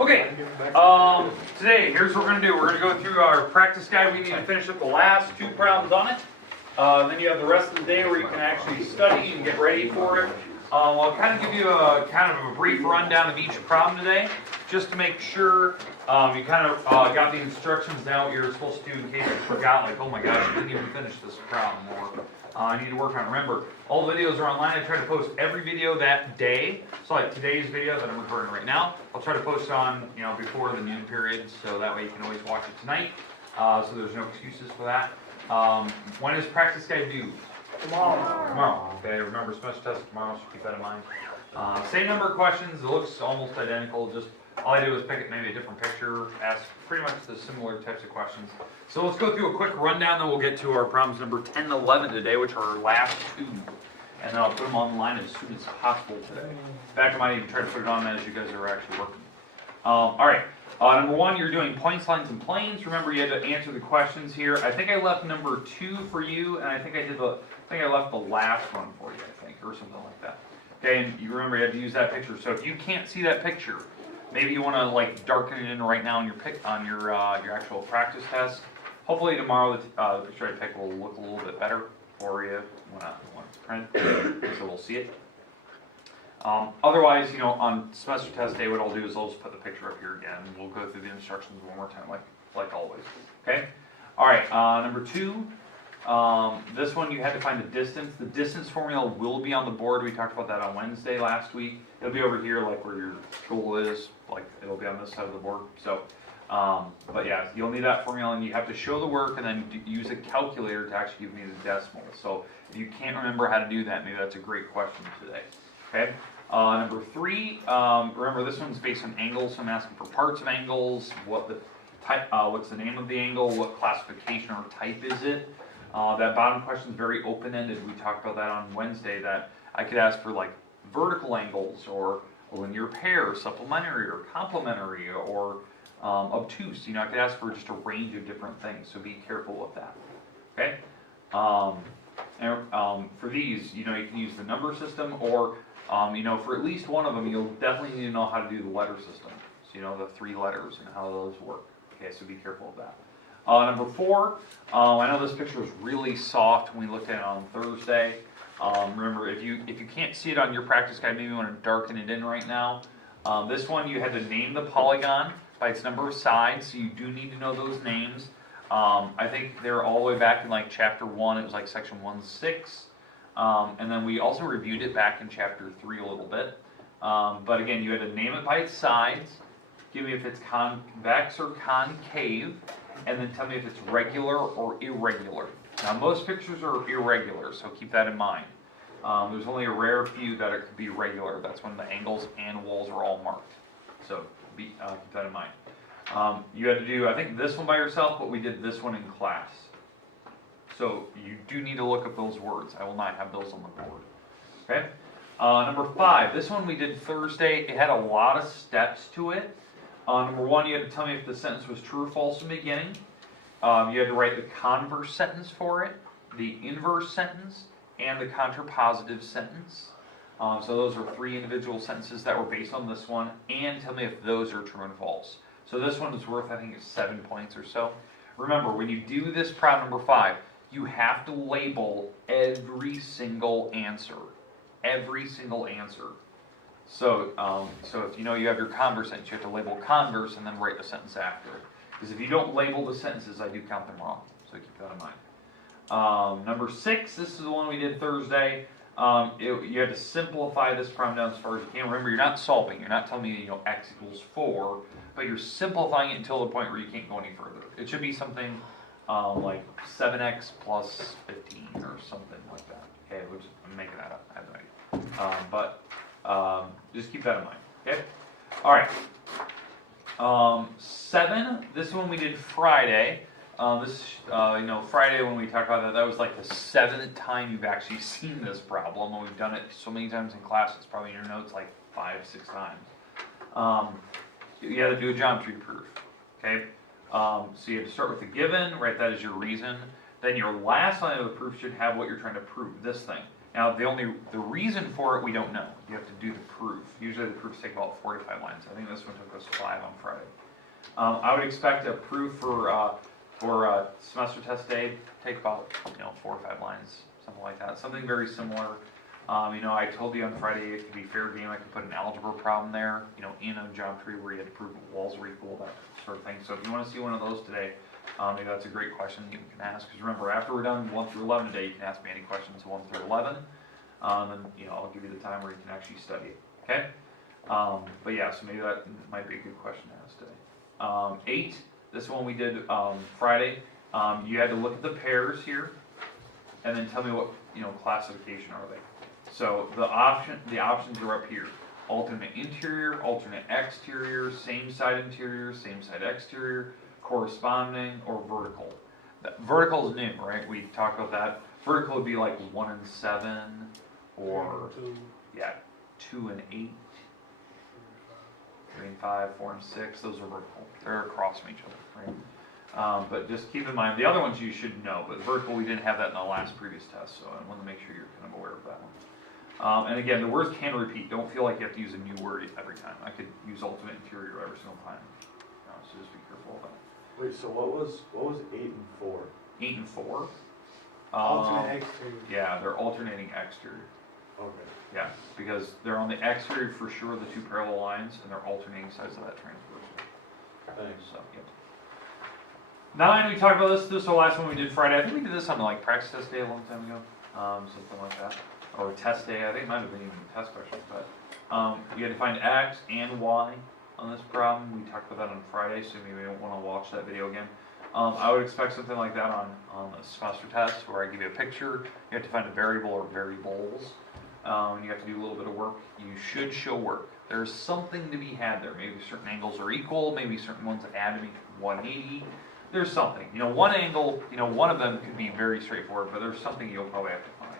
Okay, today, here's what we're going to do. We're going to go through our practice guide. We need to finish up the last 2 problems on it. Then you have the rest of the day where you can actually study and get ready for it. I'll kind of give you a brief rundown of each problem today, just to make sure you kind of got the instructions down what you're supposed to do in case you forgot, like, oh my gosh, I didn't even finish this problem, or I need to work on it. Remember, all the videos are online. I try to post every video that day. So like today's video that I'm recording right now, I'll try to post on, before the noon period, so that way you can always watch it tonight. So there's no excuses for that. When is practice guide due? Tomorrow. Okay, remember semester test tomorrow, so keep that in mind. Same number of questions. It looks almost identical. Just all I do is pick maybe a different picture, ask pretty much the similar types of questions. So let's go through a quick rundown, then we'll get to our problems number 10 and 11 today, which are our last 2. And then I'll put them online as soon as possible today. In fact, I might even try to put it on as you guys are actually working. Alright, number 1, you're doing points, lines, and planes. Remember, you had to answer the questions here. I think I left number 2 for you, and I think I left the last one for you, or something like that. Okay, and you remember you had to use that picture. So if you can't see that picture, maybe you want to darken it in right now on your actual practice test. Hopefully tomorrow the picture I pick will look a little bit better for you when it's printed, so we'll see it. Otherwise, on semester test day, what I'll do is I'll just put the picture up here again. We'll go through the instructions one more time, like always. Okay. All right. Number 2. This one you had to find the distance. The distance formula will be on the board. We talked about that on Wednesday last week. It'll be over here, like where your school is. Like it'll be on this side of the board. So, but yeah, you'll need that formula, and you have to show the work, and then use a calculator to actually give me the decimal. So if you can't remember how to do that, maybe that's a great question today. Okay. Number 3. Remember, this one's based on angles. So I'm asking for parts of angles. What the type? What's the name of the angle? What classification or type is it? That bottom question is very open-ended. We talked about that on Wednesday, that I could ask for vertical angles, or a linear pair, supplementary or complementary, or obtuse. I could ask for just a range of different things, so be careful with that. Okay? For these, you can use the number system, or for at least one of them, you'll definitely need to know how to do the letter system. So the 3 letters and how those work. Okay, so be careful of that. Number 4, I know this picture was really soft when we looked at it on Thursday. Remember, if you can't see it on your practice guide, maybe you want to darken it in right now. This one, you had to name the polygon by its number of sides, so you do need to know those names. I think they're all the way back in chapter 1, it was section 1.6. And then we also reviewed it back in chapter 3 a little bit. But again, you had to name it by its sides, give me if it's convex or concave, and then tell me if it's regular or irregular. Now, most pictures are irregular, so keep that in mind. There's only a rare few that it could be regular. That's when the angles and walls are all marked. So keep that in mind. You had to do, I think, this one by yourself, but we did this one in class. So you do need to look up those words. I will not have those on the board. Okay? Number 5, this one we did Thursday. It had a lot of steps to it. Number 1, you had to tell me if the sentence was true or false in the beginning. You had to write the converse sentence for it, the inverse sentence, and the contrapositive sentence. So those are 3 individual sentences that were based on this one, and tell me if those are true and false. So this one is worth, I think, 7 points or so. Remember, when you do this problem number 5, you have to label every single answer. Every single answer. So, if you have your converse sentence, you have to label converse and then write the sentence after it. Because if you don't label the sentences, I do count them wrong. So keep that in mind. Number 6, this is the one we did Thursday. You had to simplify this problem down as far as you can. Remember, you're not solving. You're not telling me, x equals 4, but you're simplifying it until the point where you can't go any further. It should be something like 7x plus 15 or something like that. Okay, I'm making that up. I have no idea. But just keep that in mind. Okay. All right. 7. This one we did Friday. Friday when we talked about that was the 7th time you've actually seen this problem, and we've done it so many times in class. It's probably in your notes 5, 6 times. You had to do a geometry proof. Okay. So you have to start with the given, write that as your reason. Then your last line of the proof should have what you're trying to prove. This thing. Now, the reason for it, we don't know. You have to do the proof. Usually the proofs take about 4 to 5 lines. I think this one took us 5 on Friday. I would expect a proof for semester test day take about 4 or 5 lines, something like that. Something very similar. I told you on Friday it could be fair game. I could put an algebra problem there, in a geometry where you had to prove walls were equal, that sort of thing. So if you want to see one of those today, maybe that's a great question you can ask. Because remember, after we're done 1 through 11 today, you can ask me any questions 1 through 11. And I'll give you the time where you can actually study it. Okay. But yeah, so maybe that might be a good question to ask today. 8. This one we did Friday. You had to look at the pairs here, and then tell me what classification are they. So the options are up here: alternate interior, alternate exterior, same side interior, same side exterior, corresponding, or vertical. Vertical is new, right? We talked about that. Vertical would be like 1 and 7, or 2 and 8, 3 and 5, 4 and 6. Those are vertical. They're across from each other, right? But just keep in mind, the other ones you should know, but vertical, we didn't have that in the last previous test, so I want to make sure you're kind of aware of that one. And again, the words can repeat. Don't feel like you have to use a new word every time. I could use alternate interior every single time, so just be careful of that. Wait, so what was 8 and 4? 8 and 4? Alternate exterior. Yeah, they're alternating exterior. Okay. Yeah, because they're on the exterior for sure, the 2 parallel lines, and they're alternating sides of that transverse. Thanks. So, yep. 9, we talked about this was the last one we did Friday. I think we did this on like practice test day a long time ago, something like that. Or test day, I think it might have been even test questions, but you had to find X and Y on this problem. We talked about that on Friday, so maybe you don't want to watch that video again. I would expect something like that on the semester test, where I give you a picture, you have to find a variable or variables, and you have to do a little bit of work. You should show work. There's something to be had there. Maybe certain angles are equal, maybe certain ones add to make 180. There's something. One angle, one of them could be very straightforward, but there's something you'll probably have to find.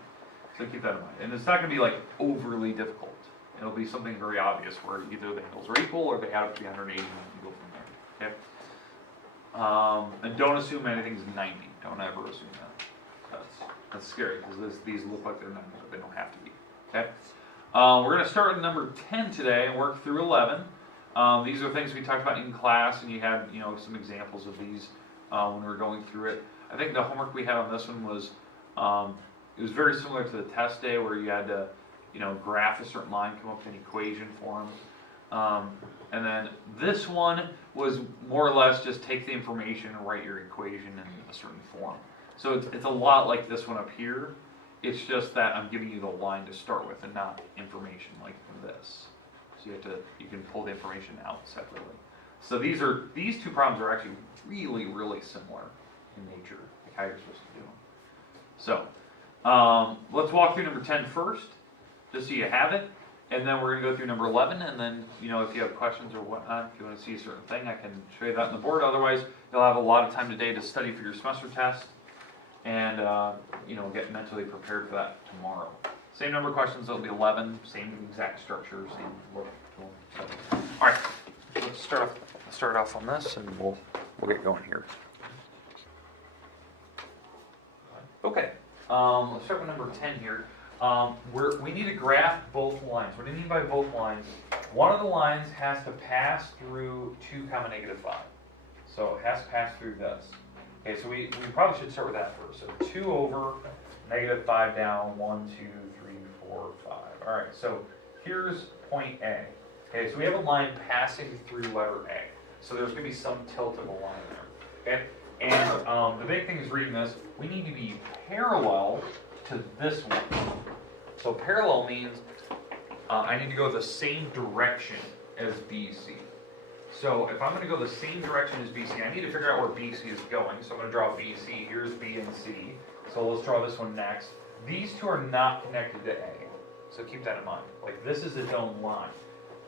So keep that in mind. And it's not going to be like overly difficult. It'll be something very obvious where either the angles are equal or they add up to 180 and you go from there. Okay? And don't assume anything's 90. Don't ever assume that. That's scary because these look like they're 90, but they don't have to be. Okay? We're going to start with number 10 today and work through 11. These are things we talked about in class, and you had some examples of these when we were going through it. I think the homework we had on this one was it was very similar to the test day, where you had to graph a certain line, come up with an equation for them. And then this one was more or less just take the information and write your equation in a certain form. So it's a lot like this one up here. It's just that I'm giving you the line to start with and not information like this. So you can pull the information out separately. So these 2 problems are actually really, really similar in nature, like how you're supposed to do them. So let's walk through number 10 first, just so you have it. And then we're going to go through number 11, and then, if you have questions or whatnot, if you want to see a certain thing, I can show you that on the board. Otherwise, you'll have a lot of time today to study for your semester test and, get mentally prepared for that tomorrow. Same number of questions, it'll be 11, same exact structure, same look. So, all right, let's start off on this, and we'll get going here. Okay, let's start with number 10 here. We need to graph both lines. What do you mean by both lines? One of the lines has to pass through 2 comma negative 5. So it has to pass through this. Okay, so we probably should start with that first. So 2 over, negative 5 down, 1, 2, 3, 4, 5. All right, so here's point A. Okay, so we have a line passing through letter A. So there's going to be some tilt of a line there. Okay, and the big thing is reading this. We need to be parallel to this one. So parallel means I need to go the same direction as BC. So if I'm going to go the same direction as BC, I need to figure out where BC is going. So I'm going to draw BC. Here's B and C. So let's draw this one next. These 2 are not connected to A. So keep that in mind. Like, this is its own line.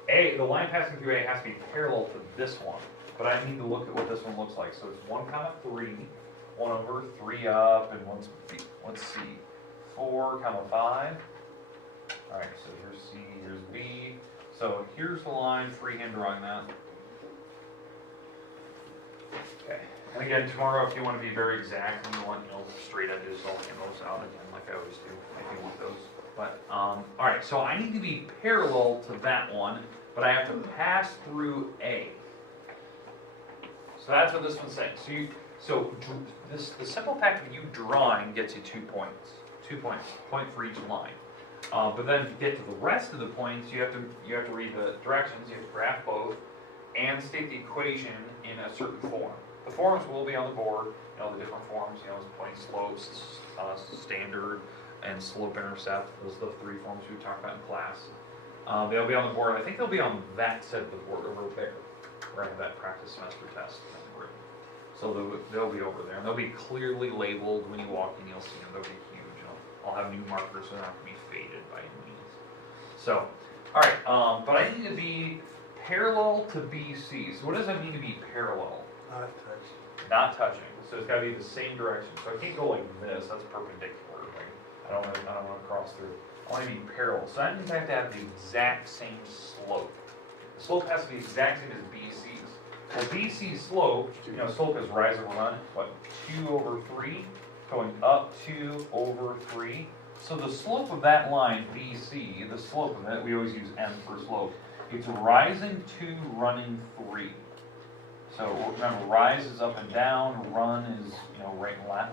The line passing through A has to be parallel to this one. But I need to look at what this one looks like. So it's 1 comma 3, 1 over, 3 up, and 1's B. Let's see. 4 comma 5. All right, so here's C, here's B. So here's the line, freehand drawing that. Okay. And again, tomorrow, if you want to be very exact and you want straight edges, I'll hand those out again, like I always do, if you want those. But, alright, so I need to be parallel to that one, but I have to pass through A. So that's what this one's saying. The simple fact of you drawing gets you 2 points. 2 points, point for each line. But then to get to the rest of the points, you have to read the directions, you have to graph both, and state the equation in a certain form. The forms will be on the board, the different forms, point slopes, standard, and slope intercept. Those are the 3 forms we talked about in class. They'll be on the board. I think they'll be on that side of the board over there, where I have that practice semester test. So they'll be over there, and they'll be clearly labeled. When you walk in, you'll see them. They'll be huge. I'll have new markers, so they're not going to be faded by any means. So, all right, but I need to be parallel to BC. So what does that mean to be parallel? Not touching. Not touching. So it's got to be the same direction. So I can't go like this. That's perpendicular. Right? I don't want to cross through. I want to be parallel. So that means I have to have the exact same slope. The slope has to be the exact same as BC's. Well, BC's slope, slope is rise over run, what, 2 over 3, going up 2 over 3. So the slope of that line, BC, the slope of it, we always use M for slope. It's rising 2, running 3. So remember, rise is up and down, run is right and left,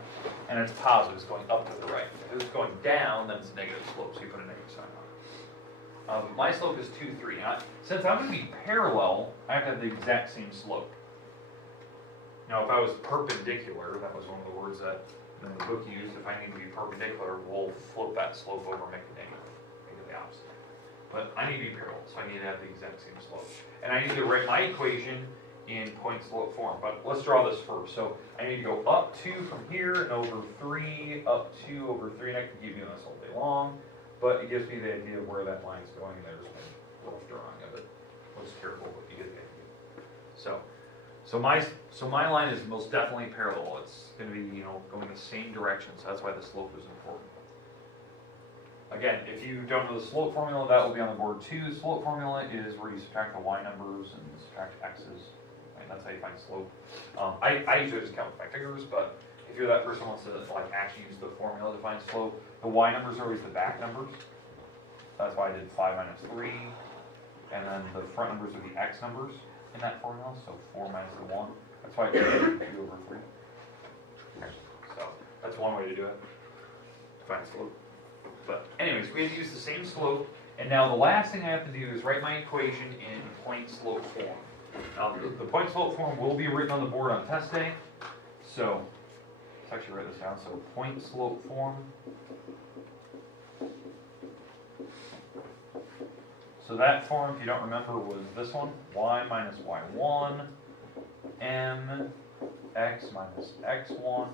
and it's positive, it's going up to the right. If it's going down, then it's a negative slope, so you put a negative sign on it. My slope is 2, 3. Now, since I'm going to be parallel, I have to have the exact same slope. Now, if I was perpendicular, that was one of the words that the book used. If I need to be perpendicular, we'll flip that slope over and make it negative, make it the opposite. But I need to be parallel, so I need to have the exact same slope. And I need to write my equation in point slope form. But let's draw this first. So I need to go up 2 from here and over 3, up 2 over 3, and I can keep doing this all day long. But it gives me the idea of where that line's going, and there's a rough drawing of it. Let's careful, but you get the idea. So my line is most definitely parallel. It's going to be going the same direction. So that's why the slope is important. Again, if you don't know the slope formula, that will be on the board too. The slope formula is where you subtract the y numbers and subtract x's. Right? That's how you find slope. I usually just count with my fingers, but if you're that person who wants to actually use the formula to find slope, the y numbers are always the back numbers. That's why I did 5 minus 3. And then the front numbers are the x numbers in that formula, so 4 minus the 1. That's why I did 2 over 3. So that's one way to do it, to find slope. But anyways, we have to use the same slope. And now the last thing I have to do is write my equation in point slope form. Now the point slope form will be written on the board on test day. So let's actually write this down. So point slope form. So that form, if you don't remember, was this one. Y minus y1, m, x minus x1.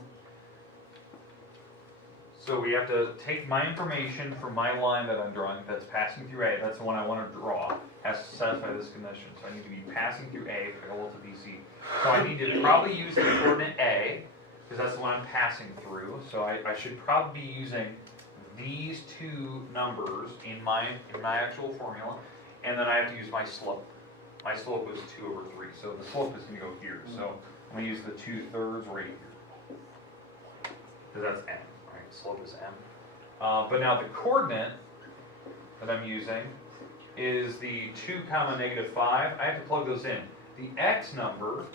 So we have to take my information from my line that I'm drawing that's passing through A. That's the one I want to draw. Has to satisfy this condition. So I need to be passing through A parallel to BC. So I need to probably use the coordinate A, because that's the one I'm passing through. So I should probably be using these 2 numbers in my actual formula, and then I have to use my slope. My slope was 2 over 3, so the slope is going to go here. So I'm going to use the 2/3 right here, because that's m, right? Slope is m. But now the coordinate that I'm using is the 2 comma negative 5. I have to plug those in. The x number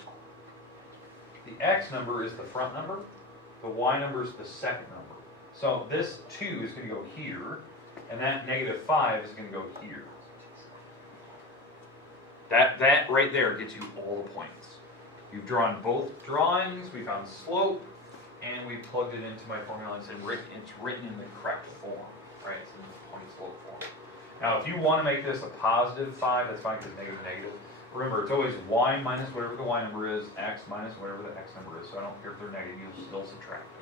is the front number. The y number is the second number. So this 2 is going to go here, and that negative 5 is going to go here. That right there gets you all the points. You've drawn both drawings, we found slope, and we plugged it into my formula and said it's written in the correct form, right? It's in the point slope form. Now, if you want to make this a positive 5, that's fine because negative, negative. Remember, it's always y minus whatever the y number is, x minus whatever the x number is. So I don't care if they're negative, you still subtract them.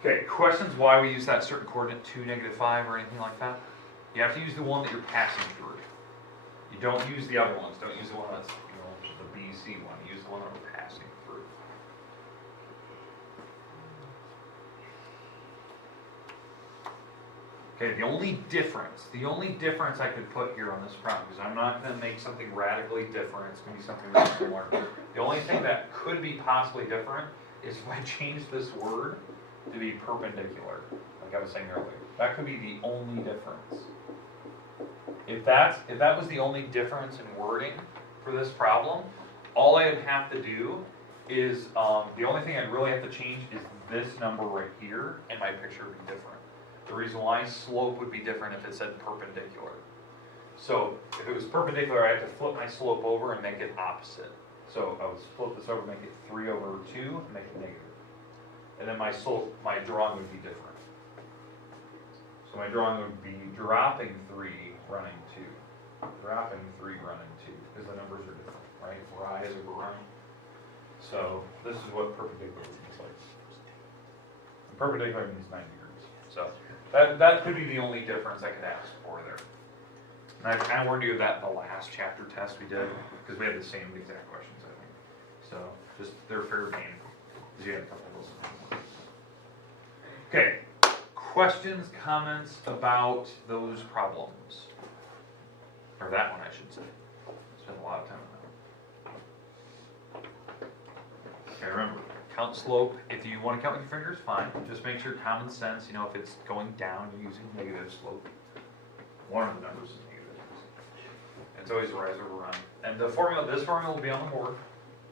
Okay, questions why we use that certain coordinate 2, negative 5, or anything like that? You have to use the one that you're passing through. You don't use the other ones. Don't use the one that's, the BC one. Use the one that we're passing through. Okay, the only difference I could put here on this problem, because I'm not going to make something radically different. It's going to be something really similar. The only thing that could be possibly different is if I change this word to be perpendicular. like I was saying earlier. That could be the only difference. If that was the only difference in wording for this problem, all I'd have to do is, the only thing I'd really have to change is this number right here, and my picture would be different. The reason why slope would be different if it said perpendicular. So if it was perpendicular, I have to flip my slope over and make it opposite. So I would flip this over, make it 3 over 2, and make it negative. And then my drawing would be different. So my drawing would be dropping 3, running 2. Dropping 3, running 2, because the numbers are different, right? Rise over run. So this is what perpendicular means like. And perpendicular means 90 degrees. So that could be the only difference I could ask for there. And I kind of warned you of that in the last chapter test we did, because we had the same exact questions, I think. So just they're fair game, because you had a couple of those. Okay, questions, comments about those problems? Or that one, I should say. Spent a lot of time on that one. Okay, remember, count slope. If you want to count with your fingers, fine. Just make sure common sense, if it's going down, you're using negative slope. One of the numbers is negative. It's always rise over run. And this formula will be on the board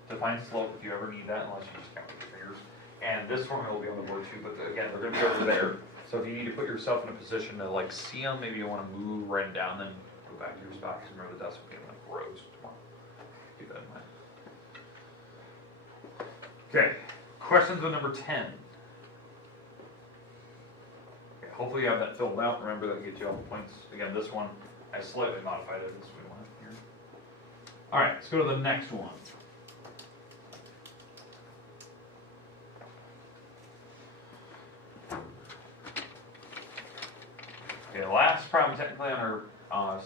to find slope if you ever need that, unless you just count with your fingers. And this formula will be on the board too, but again, they're going to be over there. So if you need to put yourself in a position to see them, maybe you want to move right down, then go back to your spot, because remember the desk will be in rows tomorrow. Keep that in mind. Okay, questions on number 10. Okay, hopefully you have that filled out. Remember that gets you all the points. Again, this one, I slightly modified it this way here. All right, let's go to the next one. Okay, the last problem technically on our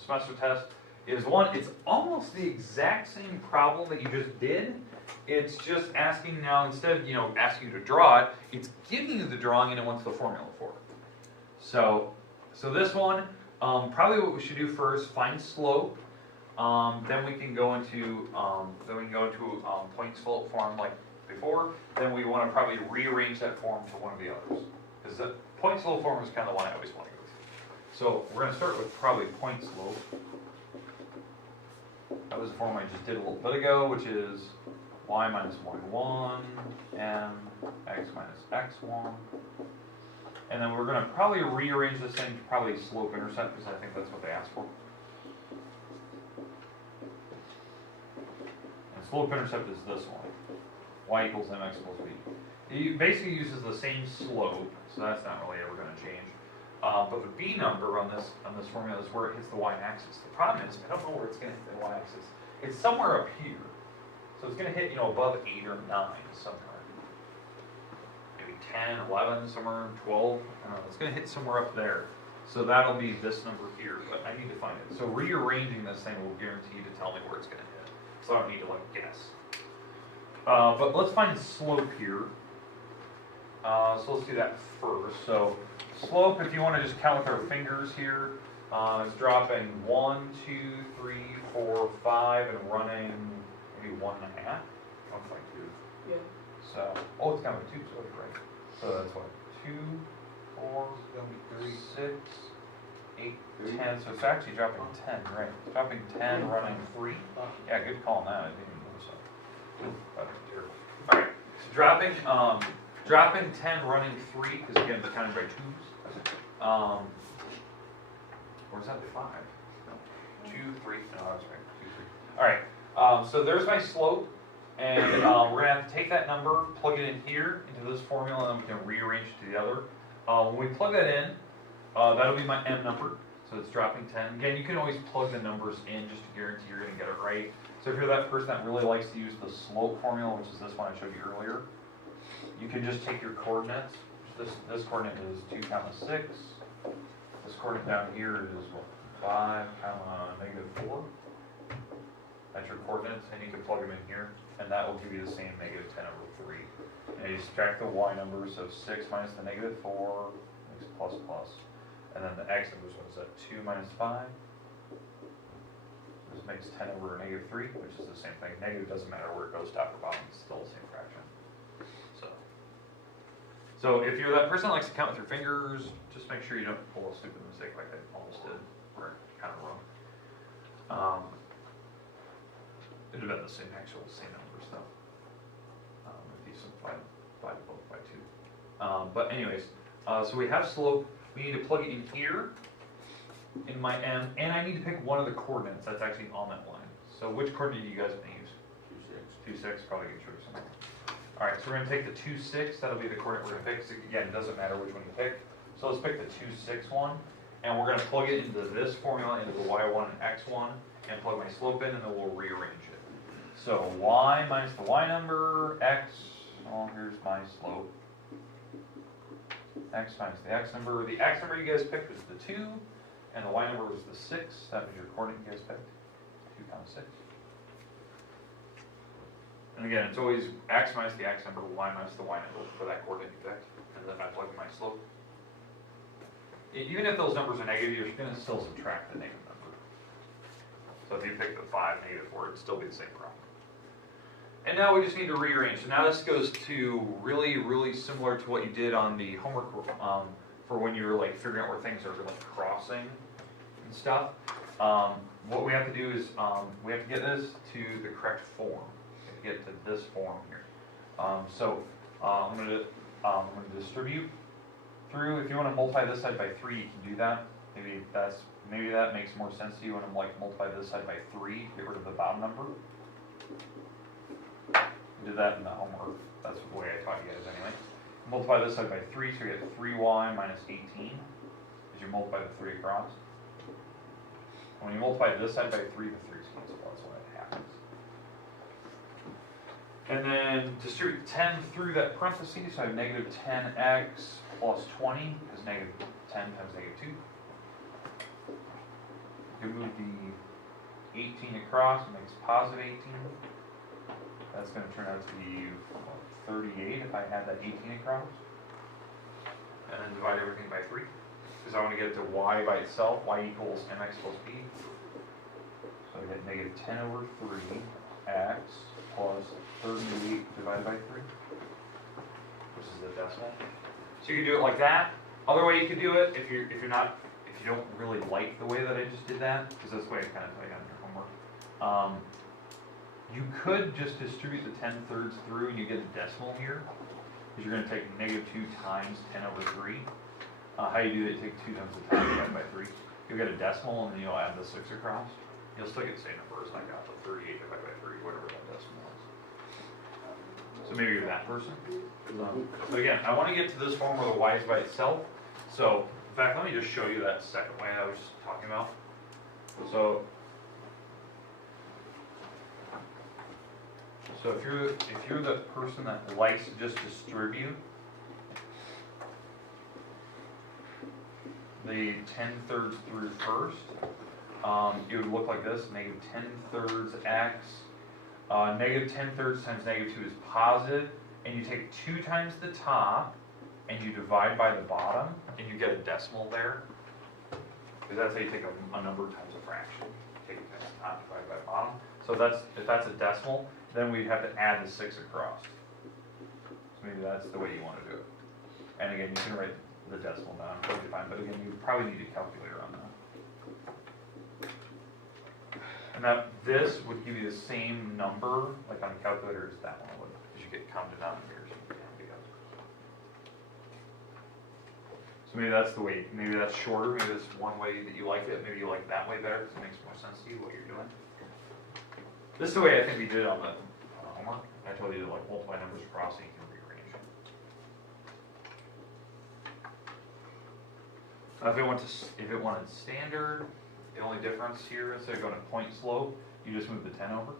semester test is one, it's almost the exact same problem that you just did. It's just asking now, instead of asking you to draw it, it's giving you the drawing and it wants the formula for it. So this one, probably what we should do first, find slope. Then we can go into point slope form like before. Then we want to probably rearrange that form to one of the others, because the point slope form is kind of the one I always want to go to. So we're going to start with probably point slope. That was the form I just did a little bit ago, which is y minus y1 and x minus x1. And then we're going to probably rearrange this thing to probably slope intercept, because I think that's what they asked for. And slope intercept is this one. Y equals mx plus b. It basically uses the same slope, so that's not really ever going to change. But the b number on this formula is where it hits the y-axis. The problem is, I don't know where it's going to hit the y-axis. It's somewhere up here. So it's going to hit, above 8 or 9 somewhere. Maybe 10, 11, somewhere 12. I don't know. It's going to hit somewhere up there. So that'll be this number here, but I need to find it. So rearranging this thing will guarantee to tell me where it's going to hit. So I don't need to guess. But let's find slope here. So let's do that first. So slope, if you want to just count with our fingers here, is dropping 1, 2, 3, 4, 5, and running maybe 1.5. Looks like 2. Yeah. So, it's kind of a 2, so right. So that's what, 2, 4, 6, 8, 10. So it's actually dropping 10, right? It's dropping 10, running 3. Yeah, good call on that. I didn't even notice that. That was terrible. All right. So dropping 10, running 3, because again, they're counted by 2s. Or is that 5? No. 2, 3. No, I was right. 2, 3. All right. So there's my slope, and we're going to have to take that number, plug it in here into this formula, and then we can rearrange it to the other. When we plug that in, that'll be my m number. So it's dropping 10. Again, you can always plug the numbers in just to guarantee you're going to get it right. So if you're that person that really likes to use the slope formula, which is this one I showed you earlier, you can just take your coordinates. This coordinate is 2 comma 6. This coordinate down here is 5 comma negative 4. That's your coordinates, and you can plug them in here, and that will give you the same negative 10 over 3. And you subtract the y number, so 6 minus the negative 4 makes plus plus. And then the x number, what is that? 2 minus 5. This makes 10 over negative 3, which is the same thing. Negative doesn't matter where it goes, top or bottom, it's still the same fraction. So if you're that person that likes to count with your fingers, just make sure you don't pull a stupid mistake like I almost did, where it kind of wrong. It'd have been the same numbers though. If you simplify both by 2. But anyways, so we have slope. We need to plug it in here in my M, and I need to pick one of the coordinates that's actually on that line. So which coordinate do you guys want to use? 2, 6, probably get sure something. All right, so we're gonna take the 2, 6. That'll be the coordinate we're gonna pick. So again, it doesn't matter which one you pick. So let's pick the 2, 6 one, and we're gonna plug it into this formula, into the y1 and x1, and plug my slope in, and then we'll rearrange it. So y minus the y number, x, oh, here's my slope. X minus the x number. The x number you guys picked was the 2, and the y number was the 6. That was your coordinate you guys picked. 2 times 6. And again, it's always x minus the x number, y minus the y number for that coordinate you picked. And then I plug in my slope. Even if those numbers are negative, you're going to still subtract the negative number. So if you pick the 5, -4, it'd still be the same problem. And now we just need to rearrange. So now this goes to really, really similar to what you did on the homework for when you were like figuring out where things are like crossing and stuff. What we have to do is we have to get this to the correct form. We have to get to this form here. So I'm going to distribute through. If you want to multiply this side by 3, you can do that. Maybe that makes more sense to you when I'm like multiply this side by 3, get rid of the bottom number. We did that in the homework. That's the way I taught you guys anyway. Multiply this side by 3, so you get 3y minus 18, as you multiply the 3 across. And when you multiply this side by 3, the 3's cancel. That's why it happens. And then distribute 10 through that parentheses, so I have negative 10x plus 20, because negative 10 times negative 2. You can move the 18 across, it makes positive 18. That's going to turn out to be 38 if I had that 18 across. And then divide everything by 3. Because I want to get it to y by itself, y equals mx plus b. So I get negative 10 over 3x plus 38 divided by 3. Which is the decimal. So you can do it like that. Other way you could do it, if you don't really like the way that I just did that, because that's the way I kind of tell you on your homework. You could just distribute the 10/3 through and you get a decimal here, because you're going to take negative 2 times 10 over 3. How you do that, you take 2 times the time divided by 3. You'll get a decimal and then you'll add the 6 across. You'll still get the same number as I got, the 38 divided by 3, whatever that decimal is. So maybe you're that person. But again, I want to get to this form where the y is by itself. So, in fact, let me just show you that second way I was just talking about. So if you're the person that likes to just distribute the 10/3 through first, it would look like this: negative 10/3 x. Negative 10/3 times negative 2 is positive, and you take 2 times the top and you divide by the bottom, and you get a decimal there. Because that's how you take a number times a fraction. Take it times the top, divide by the bottom. So if that's a decimal, then we'd have to add the 6 across. So maybe that's the way you want to do it. And again, you can write the decimal down, totally fine, but again, you probably need a calculator on that. And this would give you the same number, like on a calculator, as that one would, because you get common denominators and put them together. So maybe that's the way, maybe that's shorter, maybe that's one way that you like it, maybe you like that way better, because it makes more sense to you what you're doing. This is the way I think we did it on the homework. I told you to like multiply numbers across and you can rearrange it. If it wanted standard, the only difference here, instead of going to point slope, you just move the 10 over.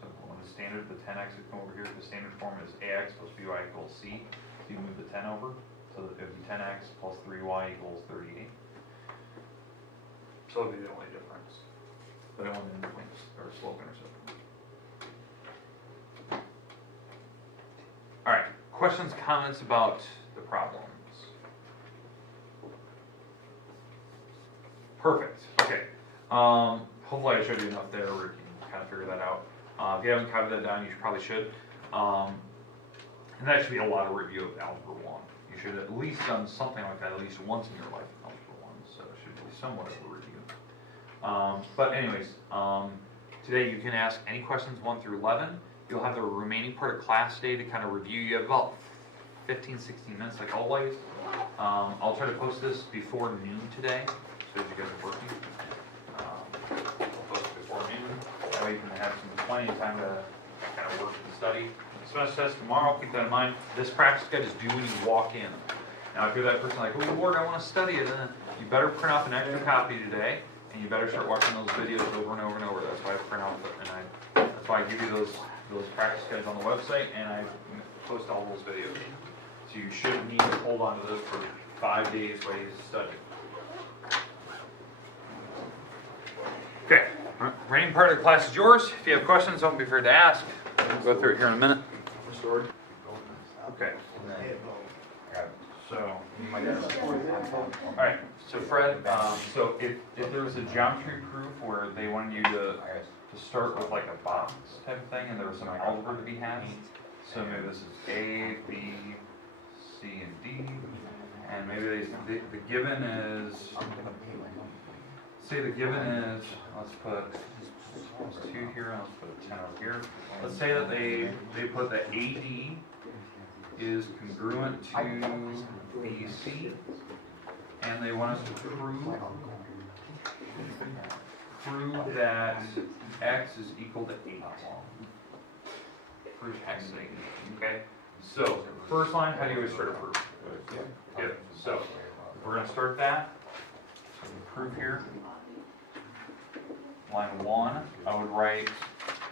So when the standard, the 10x would come over here. The standard form is ax plus by equals c. So you move the 10 over. So that it would be 10x plus 3y equals 38. So that would be the only difference. But I wanted to point or slope intercept. All right, questions, comments about the problems? Perfect, okay. Hopefully I showed you enough there where you can kind of figure that out. If you haven't copied that down, you probably should. And that should be a lot of review of Algebra 1. You you should have at least done something like that at least once in your life in Algebra 1, so it should be somewhat of a review. But anyways, today you can ask any questions 1 through 11. You'll have the remaining part of class today to kind of review. You have about 15, 16 minutes like always. I'll try to post this before noon today, so as you guys are working. I'll post it before noon. That way you can have plenty of time to kind of work and study. Semester test tomorrow, keep that in mind. This practice guide is due when you walk in. Now if you're that person like, oh Lord, I want to study it, then you better print off an extra copy today, and you better start watching those videos over and over and over. That's why I print out, that's why I give you those practice guides on the website, and I post all those videos. So you shouldn't need to hold on to those for 5 days while you study. Okay, remaining part of the class is yours. If you have questions, don't be afraid to ask. We'll go through it here in a minute. Okay. So, alright, so Fred, so if there was a geometry proof where they wanted you to start with like a box type of thing and there was some algebra to be had, so maybe this is A, B, C, and D, and maybe the given is, say the given is, let's put 2 here and let's put a 10 over here. Let's say that they put that AD is congruent to BC, and they want us to prove that x is equal to 8. Prove x is 8. Okay? So, first line, how do you always start a proof? Good. So, we're going to start that. So, the proof here. Line 1, I would write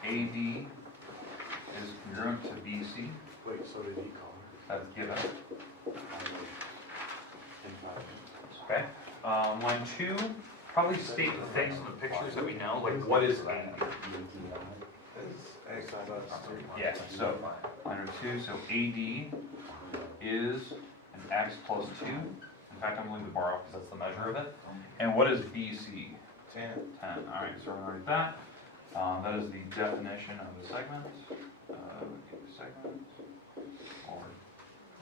AD is congruent to BC. Wait, so did he call That's given. Okay. Line 2, probably state the things in the pictures that we know, like what is AD? X plus 3. Yeah, so line 2, so AD is an x plus 2. In fact, I'm going to leave the bar off because that's the measure of it. And what is BC? 10. 10. Alright, so we're going to write that. That is the definition of the segment. Or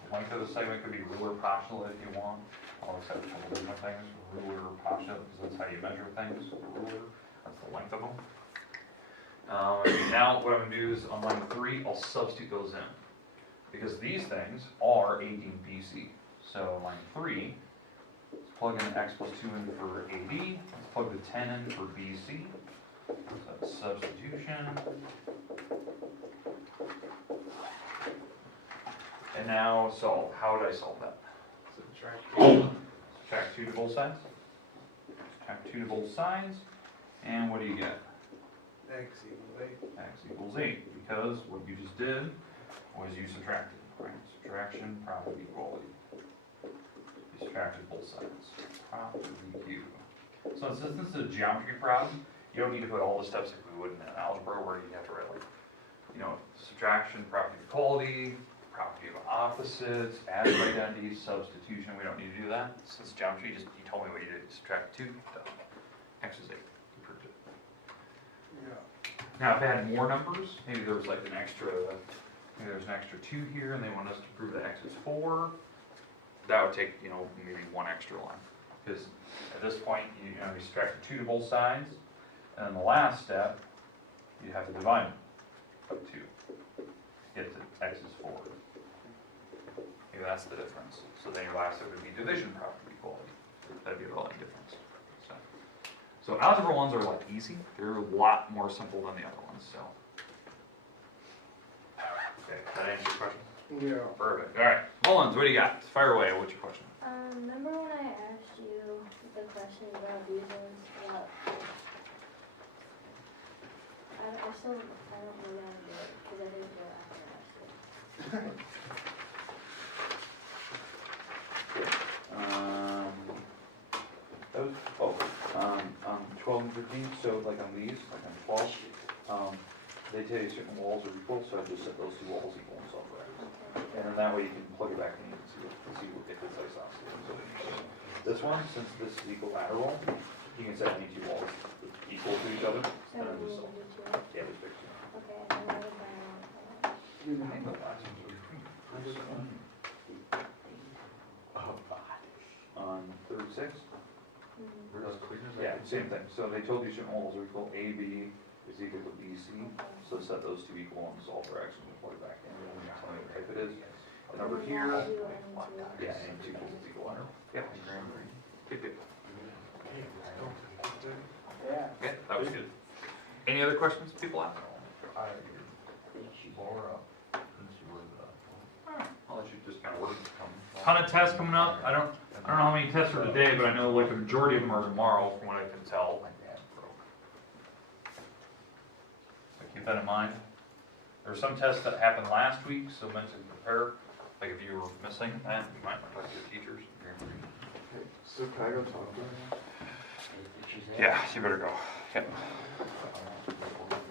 the length of the segment could be ruler postulate if you want. I'll accept a couple different things. Ruler or postulate, because that's how you measure things. The ruler, that's the length of them. Now what I'm going to do is on line 3, I'll substitute those in. Because these things are AD and BC. So line 3, let's plug in x plus 2 in for AD. Let's plug the 10 in for BC. So that's substitution. And now solve. How would I solve that? Subtract 2 to both sides. Subtract 2 to both sides. And what do you get? X equals 8. X equals 8. Because what you just did was you subtracted. Right? Subtraction, property equality. You subtracted both sides. Property Q. So since this is a geometry problem, you don't need to put all the steps like we would in an algebra where you have to write like, subtraction, property of equality, property of opposites, additive identities, substitution. We don't need to do that. Since geometry, you told me what you did. Subtract 2, done. X is 8. You proved it. Yeah. Now, if I had more numbers, maybe there was like an extra, maybe there's an extra 2 here, and they want us to prove that X is 4. That would take, maybe one extra line. Because at this point, you subtract 2 to both sides, and then the last step, you have to divide them by 2 to get to X is 4. Maybe that's the difference. So then your last step would be division property equality. That'd be the only difference. So algebra 1s are like easy. They're a lot more simple than the other ones. So, okay, that answer your question? Yeah. Perfect. All right, Mullins, what do you got? Fire away. What's your question? Remember when I asked you the question about these ones? About, I still don't know how to do it because I didn't do it after I asked it. 12 and 13, so like on these, like on 12, they tell you certain walls are equal, so I just set those 2 walls equal and solve for x. And then that way you can plug it back in and see what if it's isosceles. So this one, since this is equilateral, you can set any 2 walls equal to each other, So and then we just need solve. to do 2. Yeah, just fix it. Okay, and then what about I think the last one's really 36? Mhm. Yeah, same thing. So they told you certain levels are equal. AB is equal to BC. So set those two equal and solve for x and we'll plug it back in. And tell me what type it is. And over And here, then N2. yeah, and 2 equals equal under. Yep. Good, good. Yeah. Okay, that was good. Any other questions people have? I'll let you just kind of work. Ton of tests coming up. I don't know how many tests are today, but I know like a majority of them are tomorrow from what I can tell. So keep that in mind. There were some tests that happened last week, so mentally prepare. Like if you were missing that, you might want to talk to your teachers. So can I go talk to her? Yeah, you better go. Yep.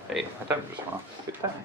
Hey, I thought you just went off. Good time.